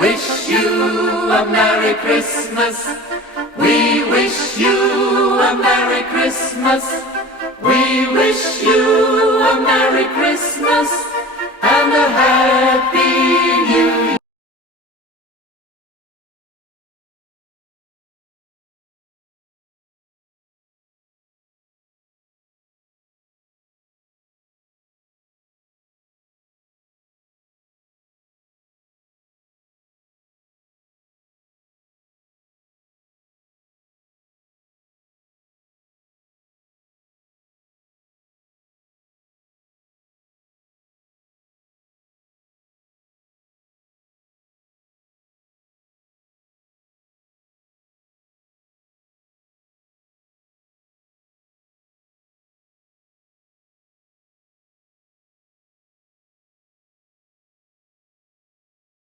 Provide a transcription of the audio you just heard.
wish you a Merry Christmas. We wish you a Merry Christmas. We wish you a Merry Christmas and a Happy New Year.